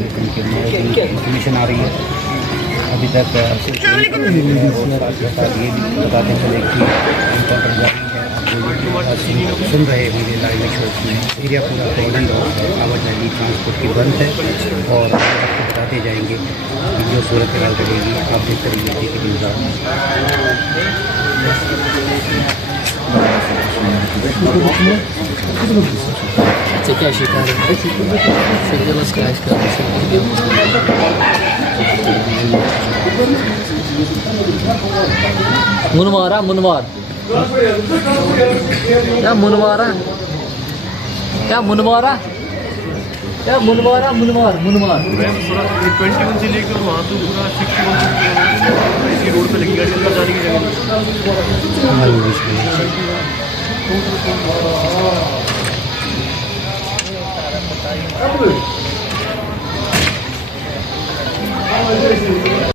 लेकिन की इंफॉर्मेशन आ रही है। अभी तक साथ ये बताते चले कि इनकाउंटर जारी है। आप सुन रहे होंगे लाइव शोज में एरिया पूरा कॉर्डन ऑफ है, आवाजाही ट्रांसपोर्ट की बंद है और आपको बताते जाएंगे कि जो सूरत हाल रहेगी आप देखते रहिए कि इंतजार में। क्या शिकार है मुनवारा मुनवार क्या मुनवारा क्या मुनवारा क्या मुनवारा मुनवार मुनवार 21 से लेकर वहाँ तो पूरा 61 इसी रोड पे लगी गाड़ी अंदर जाने की जगह नहीं।